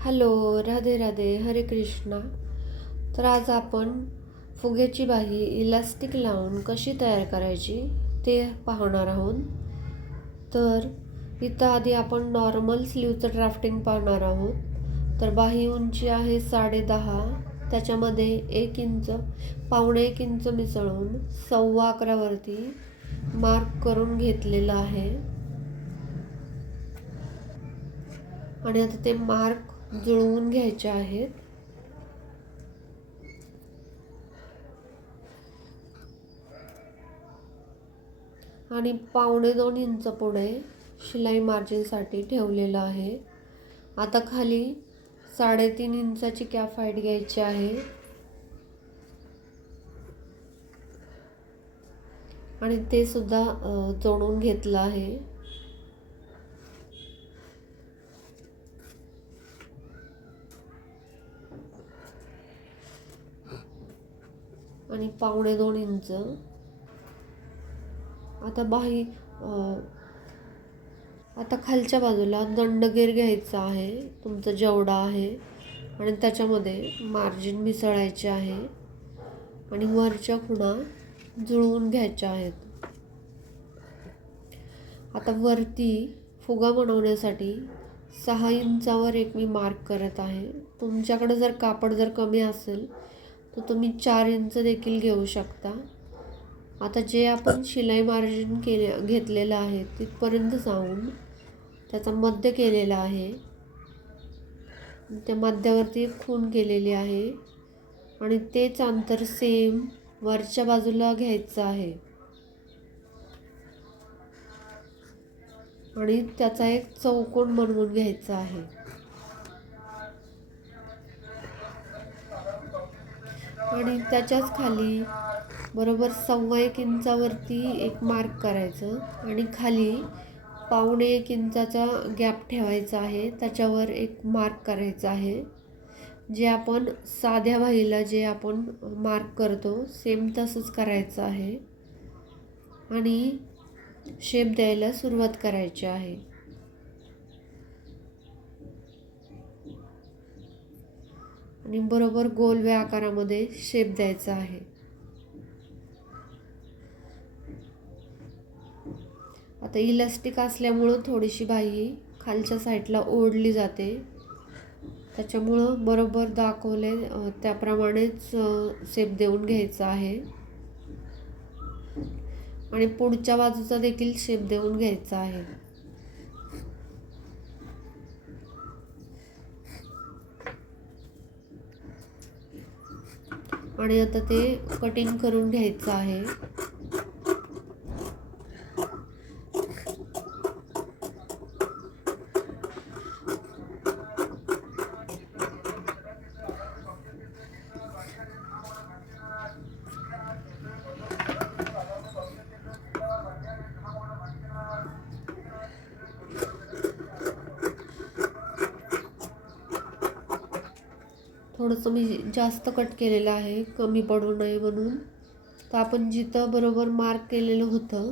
Hello, Radhe Radhe, हरे कृष्णा. तर आज आपण फुग्याची बाही इलास्टिक लावून कशी तयार करायची ते पाहणार आहोत. तर इथं आधी आपण नॉर्मल स्लीवचं ड्राफ्टिंग पाहणार आहोत. तर बाही उंची आहे 10.5, त्याच्यामध्ये 1 इंच, पावणे 1 इंच मिसळून 11.25 वरती मार्क करून घेतलेलं आहे. आणि आता ते मार्क जुळवून घ्यायचे आहेत. आणि पावणे 2 इंच पुढे शिलाई मार्जिनसाठी ठेवलेलं आहे. आता खाली 3.5 इंचाची कॅप हाईट घ्यायची आहे आणि ते सुद्धा जोडून घेतलं आहे. आणि पावणे 2 इंच. आता बाही आता खालच्या बाजूला दंडगेर घ्यायचा आहे तुमचं जेवढा आहे आणि त्याच्यामध्ये मार्जिन मिसळायचे आहे आणि वरच्या खुणा जुळवून घ्यायच्या आहेत. आता वरती फुगा बनवण्यासाठी 6 इंचावर एक मी मार्क करत आहे. तुमच्याकडे जर कापड कमी असेल तर तुम्ही 4 इंच देखील घेऊ शकता. आता जे आपण शिलाई मार्जिन घेतलेलं आहे तिथपर्यंत जाऊन त्याचा मध्य केलेला आहे. त्या मध्यावरती खूण केलेली आहे आणि तेच अंतर सेम वरच्या बाजूला घ्यायचं आहे आणि त्याचा एक चौकोन बनवून घ्यायचा आहे. आणि त्याच्याच खाली बरोबर 1.25 इंचावरती एक मार्क करायचं आणि खाली पावणे 1 इंचाचा गॅप ठेवायचा आहे. त्याच्यावर एक मार्क करायचा आहे. जे आपण साध्या बाहीला जे आपण मार्क करतो सेम तसंच करायचं आहे आणि शेप द्यायला सुरुवात करायची आहे. आणि बरोबर गोल वे आकारामध्ये शेप द्यायचा आहे. आता इलास्टिक असल्यामुळं थोडीशी बाही खालच्या साईडला ओढली जाते. त्याच्यामुळं बरोबर दाखवले त्याप्रमाणेच शेप देऊन घ्यायचा आहे आणि पुढच्या बाजूचा देखील शेप देऊन घ्यायचा आहे. आणि आता ते कटिंग करून घ्यायचं आहे. थोडंसं मी जास्त कट केलेलं आहे कमी पडू नये म्हणून. तर आपण जिथं बरोबर मार्क केलेलं होतं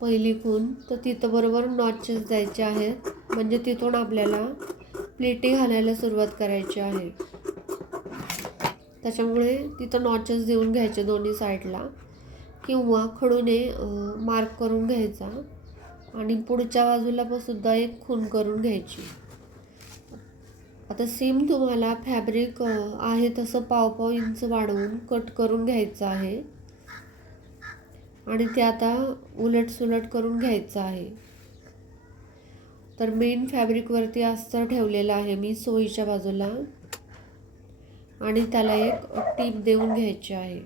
पहिली खूण तर तिथं बरोबर नॉचेस द्यायचे आहेत. म्हणजे तिथून आपल्याला प्लेटी घालायला सुरुवात करायची आहे. त्याच्यामुळे तिथं नॉचेस देऊन घ्यायचे दोन्ही साईडला किंवा खडूने मार्क करून घ्यायचा आणि पुढच्या बाजूला सुद्धा एक खूण करून घ्यायची. आता सेम तुम्हाला फॅब्रिक आहे तसं 1.5 इंच वाढवून कट करून घ्यायचं आहे आणि ते आता उलट सुलट करून घ्यायचं आहे. तर मेन फॅब्रिकवरती अस्तर ठेवलेलं आहे मी सोयीच्या बाजूला आणि त्याला एक टीप देऊन घ्यायची आहे.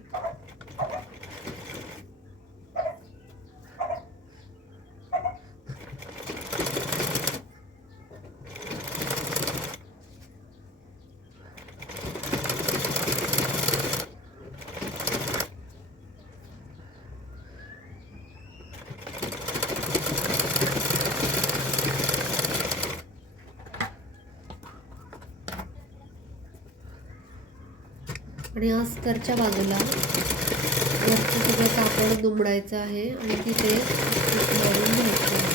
आणि अस्तरच्या बाजूला वरचं सगळं कापड दुमडायचं आहे आणि तिथे मारून घ्यायचं आहे.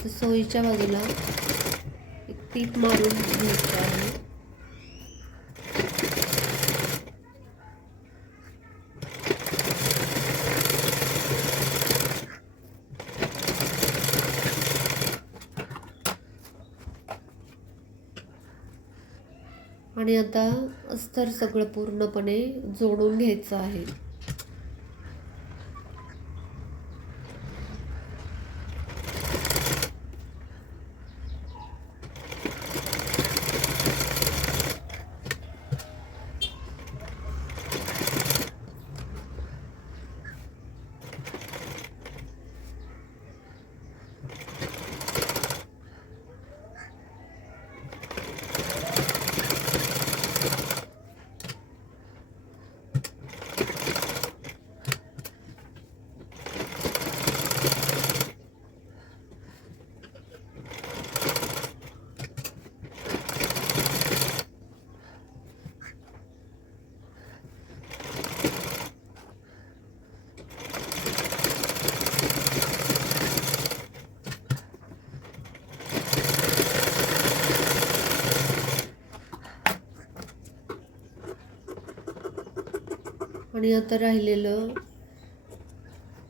आता सोयीच्या बाजूला एक टीप मारून घ्यायची आहे. आणि आता अस्तर सगळं पूर्णपणे जोडून घ्यायचं आहे. आणि आता राहिलेलं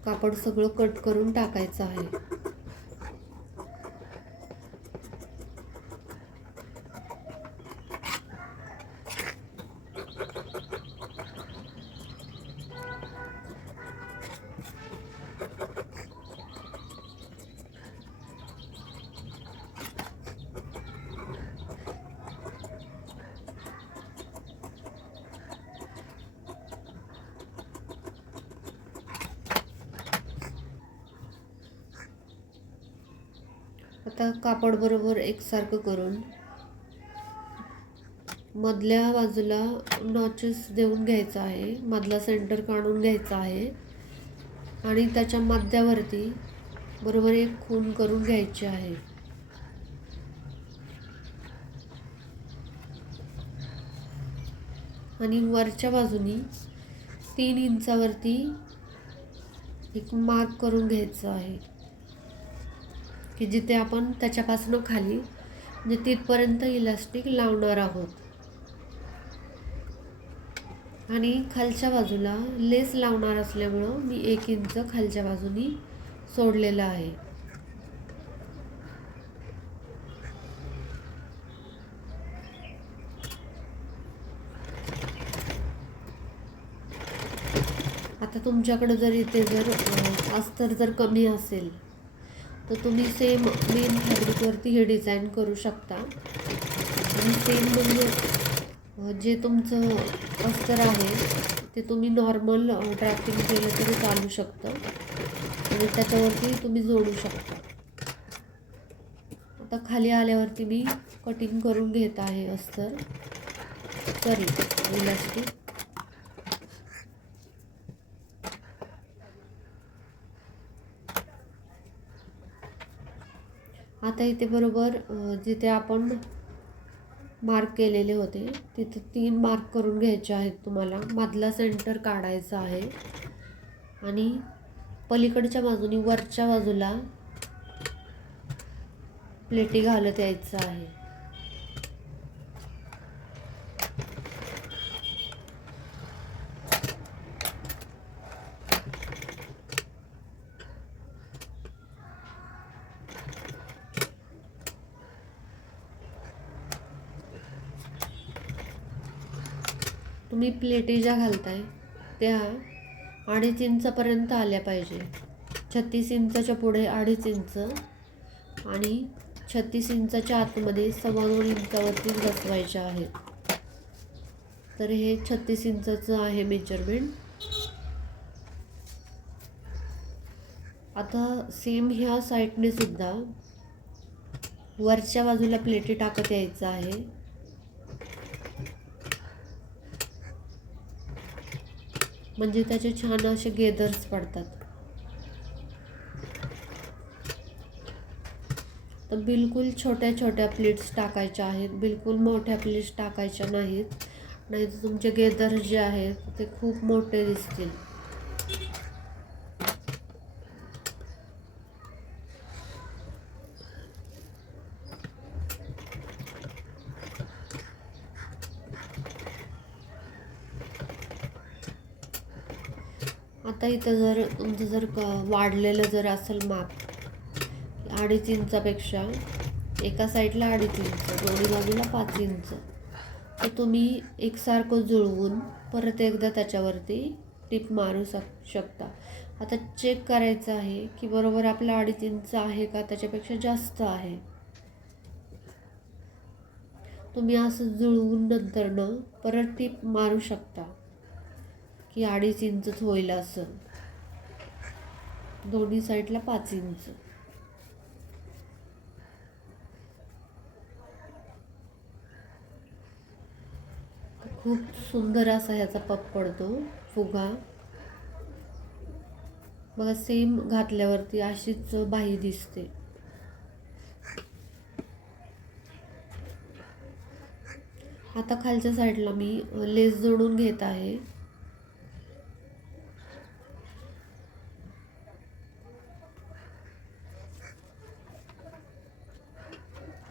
कापड सगळं कट करून टाकायचं आहे. आता कापड बरोबर एकसारखं करून मधल्या बाजूला नॉचेस देऊन घ्यायचं आहे. मधला सेंटर काढून घ्यायचा आहे आणि त्याच्या मध्यावरती बरोबर एक खूण करून घ्यायची आहे. आणि वरच्या बाजूनी 3 इंचावरती एक मार्क करून घ्यायचं आहे की जिथे आपण त्याच्यापासून खाली म्हणजे तिथपर्यंत इलास्टिक लावणार आहोत. आणि खालच्या बाजूला लेस लावणार असल्यामुळं मी 1 इंच खालच्या बाजूनी सोडलेलं आहे. आता तुमच्याकडे जर इथे जर अस्तर जर कमी असेल तर तुम्ही सेम मेन फॅब्रिकवरती हे डिझाईन करू शकता. आणि सेम म्हणजे जे तुमचं अस्तर आहे ते तुम्ही नॉर्मल ड्राफ्टिंग केलं तरी चालू शकतं आणि त्याच्यावरती तुम्ही जोडू शकता. आता खाली आल्यावरती मी कटिंग करून घेत आहे अस्तर इलास्टिक. आता इथे बरोबर जिथे आपण मार्क केलेले होते तिथे 3 मार्क करून घ्यायचे आहेत. तुम्हाला मधला सेंटर काढायचा आहे आणि पलीकडच्या बाजूनी वरच्या बाजूला प्लेटी घालत यायचं आहे. तुम्ही प्लेटी ज्या घालताय त्या 2.5 इंचापर्यंत आल्या पाहिजे. 36 इंचाच्या पुढे 2.5 इंच आणि 36 इंचाच्या आतमध्ये 2.25 इंचावरती बसवायच्या आहेत. तर हे 36 इंचाचं आहे मेजरमेंट. आता सेम ह्या साईडने सुद्धा वरच्या बाजूला प्लेटी टाकत यायचं आहे. म्हणजे त्याचे छान असे गेदर्स पडतात. तर बिलकुल छोट्या छोट्या प्लेट्स टाकायच्या आहेत, बिलकुल मोठ्या प्लेट्स टाकायच्या नाहीत, नाहीतर तुमचे गेदर्स जे आहेत ते खूप मोठे दिसतील. आता इथं जर तुमचं जर वाढलेलं जर असेल माप 2.5 इंचापेक्षा, एका साईडला 2.5 इंच, दोन्ही बाजूला 5 इंच, तर तुम्ही एकसारखं जुळवून परत एकदा त्याच्यावरती टिप मारू शकता. आता चेक करायचं आहे की बरोबर आपला 2.5 इंच आहे का त्याच्यापेक्षा जास्त आहे. तुम्ही असं जुळवून नंतरनं परत टिप मारू शकता की 2.5 इंचच होईल असं. दोन्ही साईडला 5 इंच. खूप सुंदर असा ह्याचा पप पडतो फुगा. बघा, सेम घातल्यावरती अशीच बाही दिसते. आता खालच्या साईडला मी लेस जोडून घेत आहे.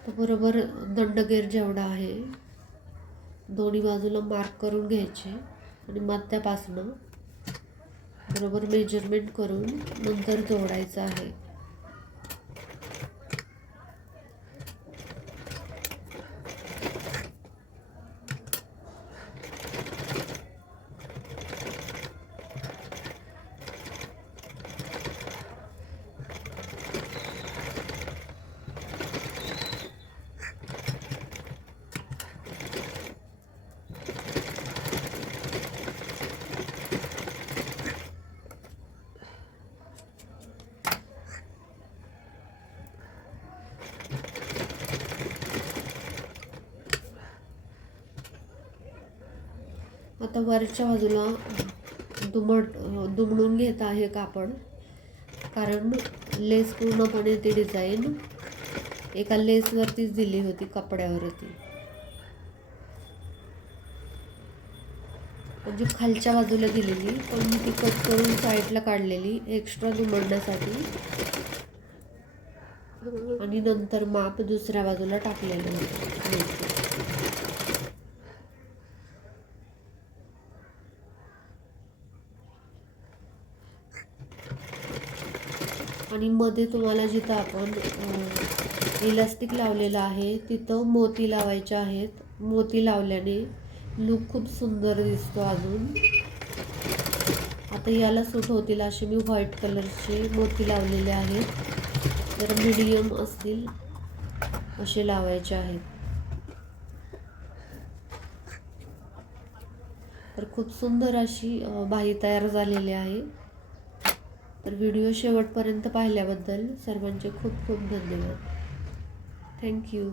तर बरोबर दंडगेर जेवढा आहे दोन्ही बाजूला मार्क करून घ्यायचे आणि मध्यापासनं बरोबर मेजरमेंट करून नंतर जोडायचं आहे. आता वरच्या बाजूला दुमडून घेत आहे कापड, कारण लेस पूर्णपणे ती डिझाईन एका लेसवरतीच दिली होती कपड्यावरती. म्हणजे खालच्या बाजूला दिलेली, पण मी ती कट करून साईडला काढलेली एक्स्ट्रा दुमडण्यासाठी आणि नंतर माप दुसऱ्या बाजूला टाकलेलं होतं. आणि मध्ये तुम्हाला जिथं आपण इलास्टिक लावलेलं आहे तिथं मोती लावायचे आहेत. मोती लावल्याने लूक खूप सुंदर दिसतो अजून. आता याला सूट होतील असे मी व्हाईट कलरचे मोती लावलेले आहेत. तर मीडियम असतील असे लावायचे आहेत. तर खूप सुंदर अशी बाही तयार झालेली आहे. तर व्हिडिओ शेवटपर्यंत पाहिल्याबद्दल सर्वांचे खूप खूप धन्यवाद. थँक्यू.